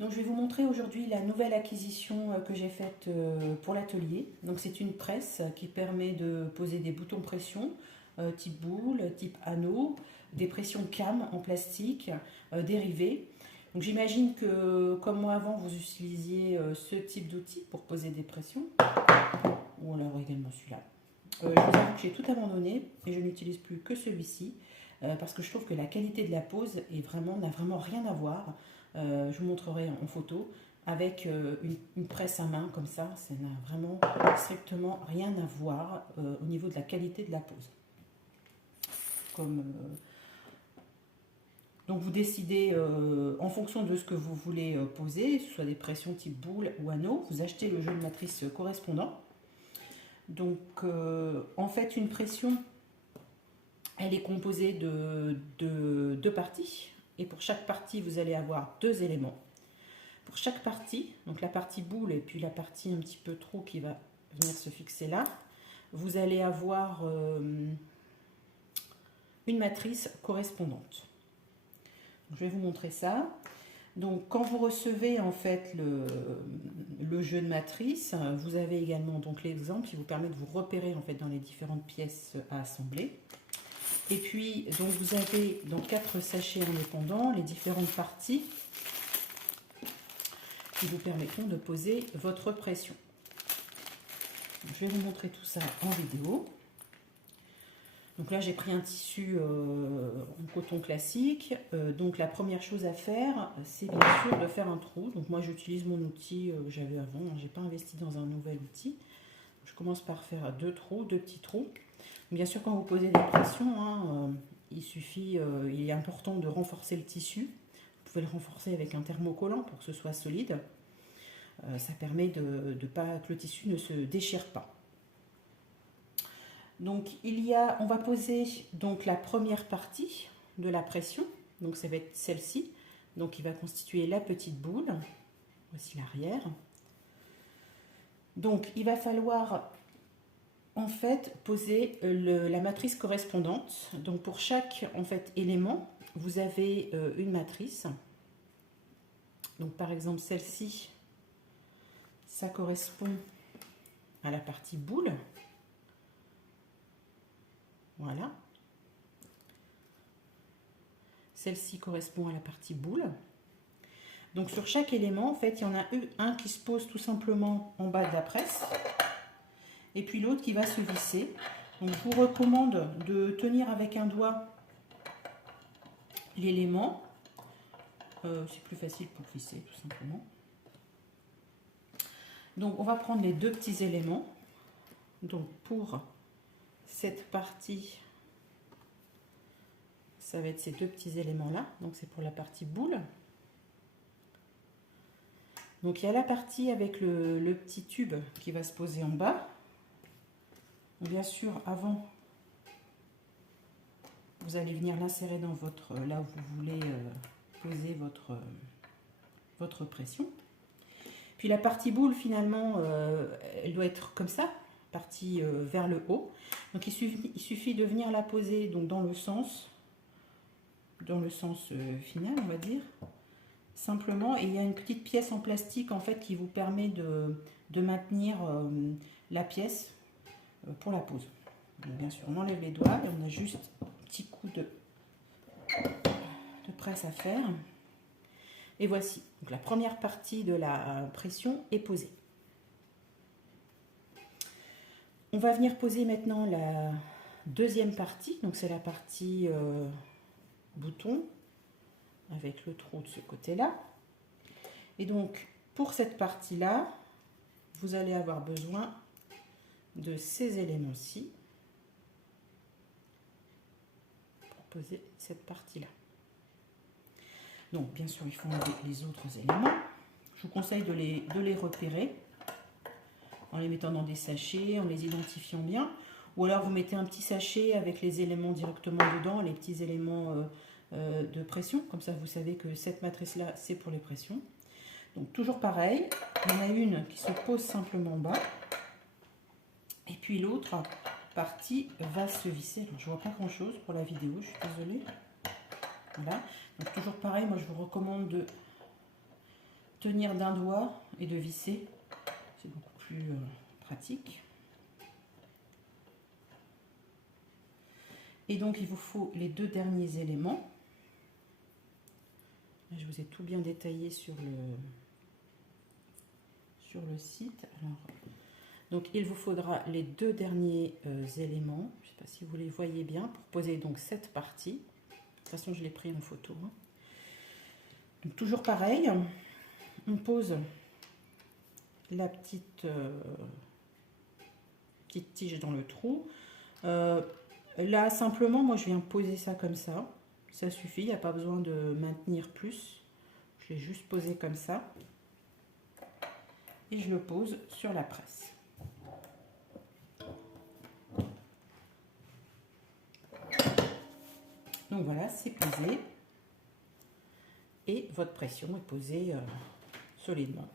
Donc je vais vous montrer aujourd'hui la nouvelle acquisition que j'ai faite pour l'atelier. Donc c'est une presse qui permet de poser des boutons pression type boule, type anneau, des pressions cam en plastique, dérivés. Donc j'imagine que comme moi avant vous utilisiez ce type d'outil pour poser des pressions, ou alors également celui-là. Je vous avoue que j'ai tout abandonné et je n'utilise plus que celui-ci parce que je trouve que la qualité de la pose n'a vraiment rien à voir. Je vous montrerai en photo avec une presse à main comme ça n'a vraiment strictement rien à voir au niveau de la qualité de la pose. Donc vous décidez en fonction de ce que vous voulez poser, que ce soit des pressions type boule ou anneau, vous achetez le jeu de matrice correspondant. Donc en fait une pression, elle est composée de deux parties et pour chaque partie vous allez avoir deux éléments. Pour chaque partie, donc la partie boule et puis la partie un petit peu trou qui va venir se fixer là, vous allez avoir une matrice correspondante. Donc, je vais vous montrer ça. Donc quand vous recevez en fait le jeu de matrice, vous avez également donc l'exemple qui vous permet de vous repérer en fait dans les différentes pièces à assembler. Et puis donc vous avez dans 4 sachets indépendants les différentes parties qui vous permettront de poser votre pression. Donc, je vais vous montrer tout ça en vidéo. Donc là j'ai pris un tissu en coton classique. Donc la première chose à faire, c'est bien sûr de faire un trou. Donc moi j'utilise mon outil que j'avais avant, j'ai pas investi dans un nouvel outil. Je commence par faire deux petits trous. Bien sûr quand vous posez des pressions, il est important de renforcer le tissu. Vous pouvez le renforcer avec un thermocollant pour que ce soit solide. Ça permet que le tissu ne se déchire pas. Donc on va poser donc la première partie de la pression. Donc ça va être celle-ci. Donc qui va constituer la petite boule. Voici l'arrière. Donc il va falloir en fait poser la matrice correspondante. Donc pour chaque en fait élément, vous avez une matrice. Donc par exemple celle-ci, ça correspond à la partie boule. Voilà. Celle-ci correspond à la partie boule. Donc sur chaque élément, en fait, il y en a un qui se pose tout simplement en bas de la presse. Et puis l'autre qui va se visser. Donc je vous recommande de tenir avec un doigt l'élément. C'est plus facile pour visser tout simplement. Donc on va prendre les deux petits éléments. Donc pour cette partie, ça va être ces deux petits éléments là. Donc c'est pour la partie boule. Donc il y a la partie avec le petit tube qui va se poser en bas. Bien sûr, avant, vous allez venir l'insérer dans là où vous voulez poser votre pression. Puis la partie boule, finalement, elle doit être comme ça, partie vers le haut. Donc il suffit de venir la poser donc, dans le sens final, on va dire. Simplement, et il y a une petite pièce en plastique en fait qui vous permet de maintenir la pièce pour la pose. Donc, bien sûr, on enlève les doigts et on a juste un petit coup de presse à faire. Et voici, donc la première partie de la pression est posée. On va venir poser maintenant la deuxième partie, donc c'est la partie bouton avec le trou de ce côté-là. Et donc, pour cette partie-là, vous allez avoir besoin de ces éléments-ci pour poser cette partie-là. Donc, bien sûr, il faut enlever les autres éléments. Je vous conseille de les repérer en les mettant dans des sachets, en les identifiant bien. Ou alors, vous mettez un petit sachet avec les éléments directement dedans, les petits éléments de pression. Comme ça, vous savez que cette matrice-là, c'est pour les pressions. Donc, toujours pareil. Il y en a une qui se pose simplement en bas. Et puis l'autre partie va se visser. Alors, je ne vois pas grand chose pour la vidéo, je suis désolée. Voilà. Donc toujours pareil, moi je vous recommande de tenir d'un doigt et de visser. C'est beaucoup plus pratique. Et donc il vous faut les deux derniers éléments. Je vous ai tout bien détaillé sur le site. Alors, donc il vous faudra les deux derniers éléments. Je ne sais pas si vous les voyez bien pour poser donc cette partie. De toute façon, je l'ai pris en photo. Donc, toujours pareil, on pose la petite tige dans le trou. Là, simplement, moi, je viens poser ça comme ça. Ça suffit, il n'y a pas besoin de maintenir plus. Je l'ai juste posé comme ça. Et je le pose sur la presse. Donc voilà, c'est posé. Et votre pression est posée solidement.